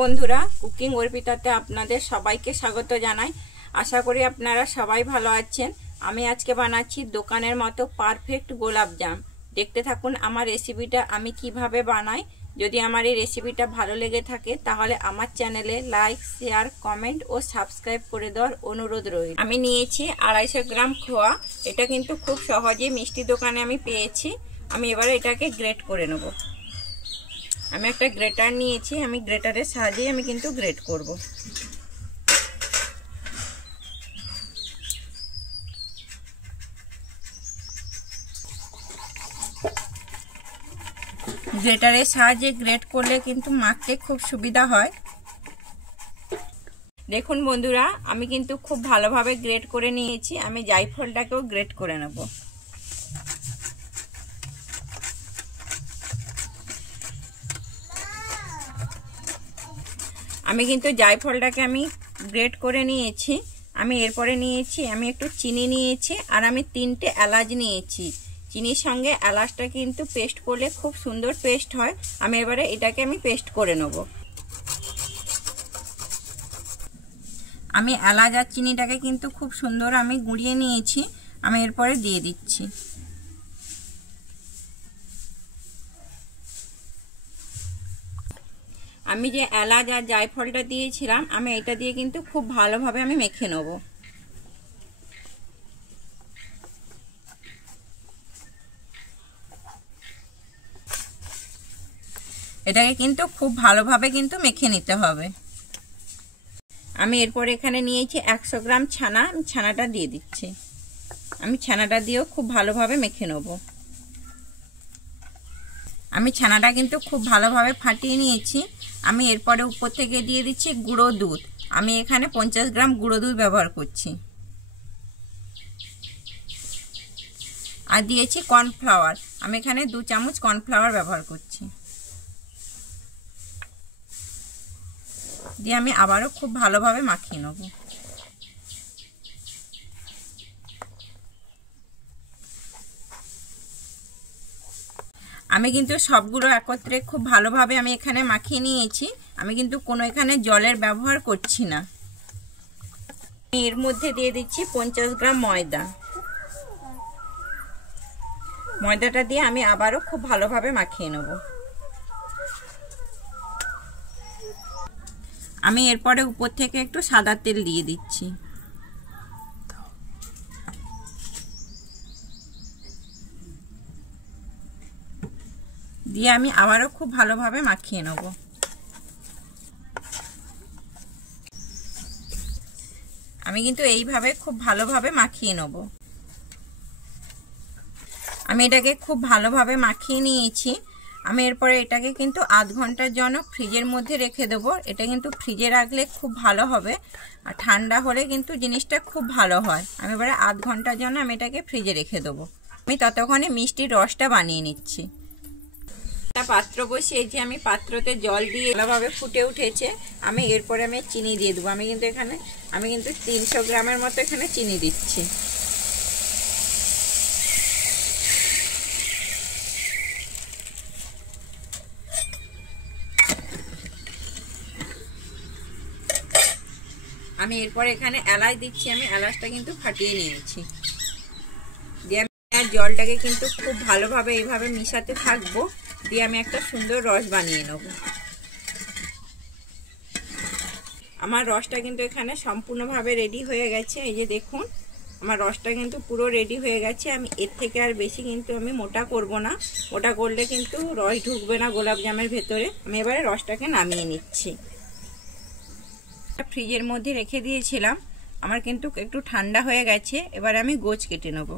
বন্ধুরা, কুকিং অর্পিতাতে আপনাদের সবাইকে স্বাগত জানাই। আশা করি আপনারা সবাই ভালো আছেন। আমি আজকে বানাচ্ছি দোকানের মতো পারফেক্ট গোলাপজাম। দেখতে থাকুন আমার রেসিপিটা আমি কিভাবে বানাই। যদি আমার এই রেসিপিটা ভালো লেগে থাকে তাহলে আমার চ্যানেলে লাইক, শেয়ার, কমেন্ট ও সাবস্ক্রাইব করে দেওয়ার অনুরোধ রইল। আমি নিয়েছি 250 গ্রাম খোয়া। এটা কিন্তু খুব সহজে মিষ্টি দোকানে আমি পেয়েছি। আমি এবারে এটাকে গ্রেট করে নেব। আমি একটা গ্রেটার নিয়েছি, আমি গ্রেটারের সাহায্যে আমি কিন্তু গ্রেট করব। গ্রেটারের সাহায্যে গ্রেট করলে কিন্তু মাখতে খুব সুবিধা হয়। দেখুন বন্ধুরা, আমি কিন্তু খুব ভালোভাবে গ্রেট করে নিয়েছি। আমি জায়ফলটাকেও গ্রেট করে নেব। আমি কিন্তু জায়ফলটাকে আমি গ্রেট করে নিয়েছি। আমি এরপরে নিয়েছি আমি একটু চিনি নিয়েছি, আর আমি 3টে এলাচ নিয়েছি। চিনির সঙ্গে এলাচটা কিন্তু পেস্ট করলে খুব সুন্দর পেস্ট হয়। আমি এবারে এটাকে আমি পেস্ট করে নেব। আমি এলাচ আর চিনিটাকে কিন্তু খুব সুন্দর আমি গুঁড়িয়ে নিয়েছি। আমি এরপরে দিয়ে দিচ্ছি। আমি যে এলাচ আর জায়ফলটা দিয়েছিলাম, আমি এটা দিয়ে কিন্তু খুব ভালোভাবে আমি মেখে নেব। এটাকে কিন্তু খুব ভালোভাবে কিন্তু মেখে নিতে হবে। আমি এরপর এখানে নিয়েছি 100 গ্রাম ছানা। আমি ছানাটা দিয়ে দিচ্ছি। আমি ছানাটা দিয়েও খুব ভালোভাবে মেখে নেব। আমি ছানাটা কিন্তু খুব ভালোভাবে ফাটিয়ে নিয়েছি। আমি এরপরে উপর থেকে দিয়ে দিচ্ছি গুঁড়ো দুধ। আমি এখানে 50 গ্রাম গুঁড়ো দুধ ব্যবহার করছি। আর দিয়েছি কর্নফ্লাওয়ার। আমি এখানে 2 চামচ কর্নফ্লাওয়ার ব্যবহার করছি। দিয়ে আমি আবারও খুব ভালোভাবে মাখিয়ে নেব। আমি কিন্তু সবগুলো একত্রে খুব ভালোভাবে আমি এখানে মাখিয়ে নিয়েছি। আমি কিন্তু কোনো এখানে জলের ব্যবহার করছি না। এর মধ্যে দিয়ে দিচ্ছি 50 গ্রাম ময়দা। ময়দাটা দিয়ে আমি আবারও খুব ভালোভাবে মাখিয়ে নেব। আমি এরপরে উপর থেকে একটু সাদা তেল দিয়ে দিচ্ছি। দিয়ে আমি আবারও খুব ভালোভাবে মাখিয়ে নেব। আমি কিন্তু এইভাবে খুব ভালোভাবে মাখিয়ে নেব। আমি এটাকে খুব ভালোভাবে মাখিয়ে নিয়েছি। আমি এরপরে এটাকে কিন্তু আধ ঘন্টার জন্য ফ্রিজের মধ্যে রেখে দেবো। এটা কিন্তু ফ্রিজে রাখলে খুব ভালো হবে, আর ঠান্ডা হলে কিন্তু জিনিসটা খুব ভালো হয়। আমি এবারে আধ ঘন্টার জন্য আমি এটাকে ফ্রিজে রেখে দেবো। আমি ততক্ষণে মিষ্টির রসটা বানিয়ে নিচ্ছি। একটা পাত্র বসিয়েছি, আমি পাত্রতে জল দিয়ে ভালোভাবে ফুটে উঠেছে। আমি এরপরে আমি চিনি দিয়ে দেবো। আমি কিন্তু 300 গ্রামের মতো এখানে চিনি দিচ্ছি। আমি এরপরে এখানে এলাচ দিচ্ছি। আমি এলাচটা কিন্তু ফাটিয়ে নিয়েছি। দিয়ে আমি আর জলটাকে কিন্তু খুব ভালোভাবে এইভাবে মিশাতে থাকবো। দিয়ে আমি একটা সুন্দর রস বানিয়ে নেব। আমার রসটা কিন্তু এখানে সম্পূর্ণভাবে রেডি হয়ে গেছে। এই যে দেখুন, আমার রসটা কিন্তু পুরো রেডি হয়ে গেছে। আমি এর থেকে আর বেশি কিন্তু আমি মোটা করব না। মোটা করলে কিন্তু রস ঢুকবে না গোলাপজামের ভেতরে। আমি এবারে রসটাকে নামিয়ে নিচ্ছি। ফ্রিজের মধ্যে রেখে দিয়েছিলাম, আমার কিন্তু একটু ঠান্ডা হয়ে গেছে। এবারে আমি গোছ কেটে নেব।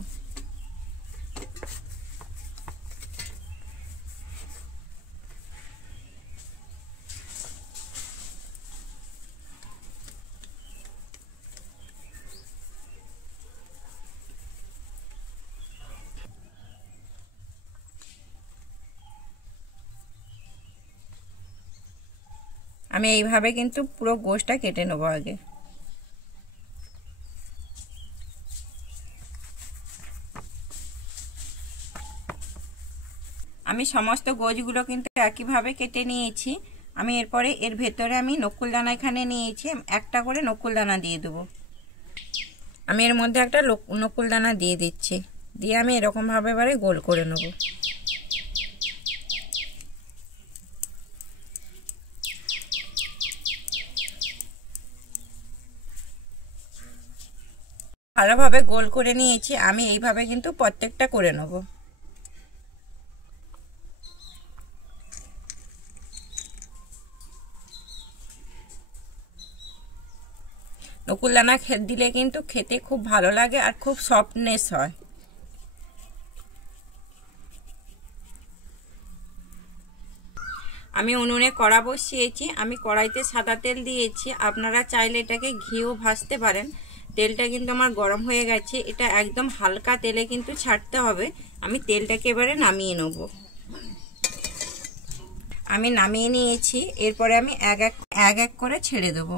আমি এইভাবে কিন্তু পুরো গোছটা কেটে নেব আগে। আমি সমস্ত গোছগুলো কিন্তু একইভাবে কেটে নিয়েছি। আমি এরপরে এর ভেতরে আমি নকুলদানা এখানে নিয়েছি, একটা করে নকুলদানা দিয়ে দেবো। আমি এর মধ্যে একটা নকুলদানা দিয়ে দিচ্ছি, দিয়ে আমি এরকমভাবে এবারে গোল করে নেব। ভালোভাবে গোল করে নিয়েছি, আমি এইভাবে কিন্তু প্রত্যেকটা করে নেব। নকুলদানা দিলে কিন্তু খেতে খুব ভালো লাগে আর খুব সফটনেস হয়। আমি উনুনে কড়া বসিয়েছি, আমি কড়াইতে সাদা তেল দিয়েছি, আপনারা চাইলে এটাকে ঘিও ভাজতে পারেন। তেলটা কিন্তু আমার গরম হয়ে গেছে, এটা একদম হালকা তেলে কিন্তু ছাড়তে হবে। আমি তেলটাকে এবারে নামিয়ে নেব। আমি নামিয়ে নিয়েছি, এরপরে আমি এক এক করে ছেড়ে দেবো।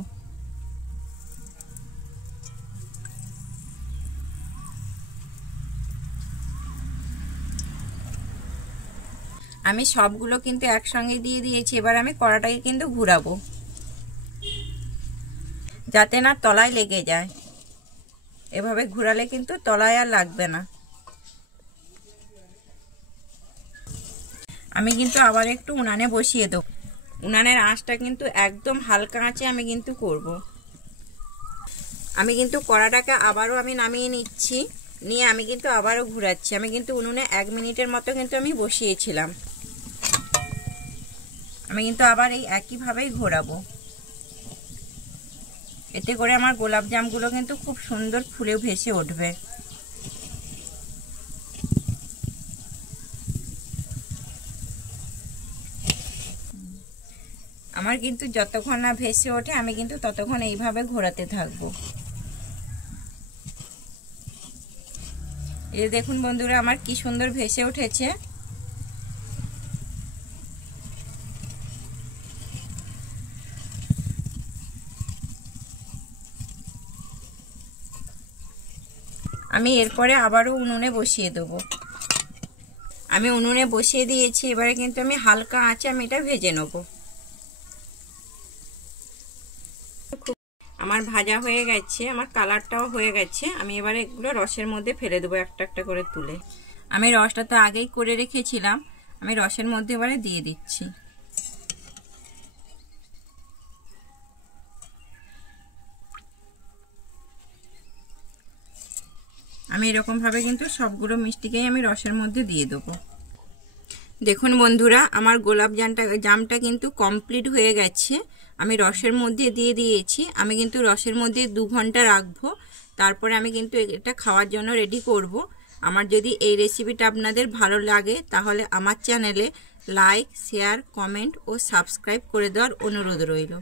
আমি সবগুলো কিন্তু একসঙ্গে দিয়ে দিয়েছি। এবার আমি কড়াটাকে কিন্তু ঘুরাবো যাতে না তলায় লেগে যায়। এভাবে ঘুরালে কিন্তু তলায় আর লাগবে না। আমি কিন্তু আবার একটু উনানে বসিয়ে দেবো। উনানের আঁচটা কিন্তু একদম হালকা আঁচে আমি কিন্তু করব। আমি কিন্তু কড়াটাকে আবারও আমি নামিয়ে নিচ্ছি, নিয়ে আমি কিন্তু আবারও ঘুরাচ্ছি। আমি কিন্তু উনুনে 1 মিনিটের মতো কিন্তু আমি বসিয়েছিলাম। আমি কিন্তু আবার এই একইভাবেই ঘোরাবো, এতে করে আমার গোলাপ জামগুলো কিন্তু খুব সুন্দর ফুলে ভেসে উঠবে। আমার কিন্তু যতক্ষণ না ভেসে ওঠে আমি কিন্তু ততক্ষণ এইভাবে ঘোরাতে থাকবো। এই দেখুন বন্ধুরা, আমার কি সুন্দর ভেসে উঠেছে। আমি এরপরে আবারও উনুনে বসিয়ে দেবো। আমি উনুনে বসিয়ে দিয়েছি, এবারে কিন্তু আমি হালকা আঁচে আমি এটা ভেজে নেব। আমার ভাজা হয়ে গেছে, আমার কালারটাও হয়ে গেছে। আমি এবারে এগুলো রসের মধ্যে ফেলে দেবো একটা একটা করে তুলে। আমি রসটা তো আগেই করে রেখেছিলাম, আমি রসের মধ্যে এবারে দিয়ে দিচ্ছি। আমি এরকমভাবে কিন্তু সবগুলো মিষ্টিকেই আমি রসের মধ্যে দিয়ে দেবো। দেখুন বন্ধুরা, আমার গোলাপ জামটা কিন্তু কমপ্লিট হয়ে গেছে। আমি রসের মধ্যে দিয়ে দিয়েছি। আমি কিন্তু রসের মধ্যে 2 ঘন্টা রাখবো, তারপরে আমি কিন্তু এটা খাওয়ার জন্য রেডি করব। আমার যদি এই রেসিপিটা আপনাদের ভালো লাগে তাহলে আমার চ্যানেলে লাইক, শেয়ার, কমেন্ট ও সাবস্ক্রাইব করে দেওয়ার অনুরোধ রইল।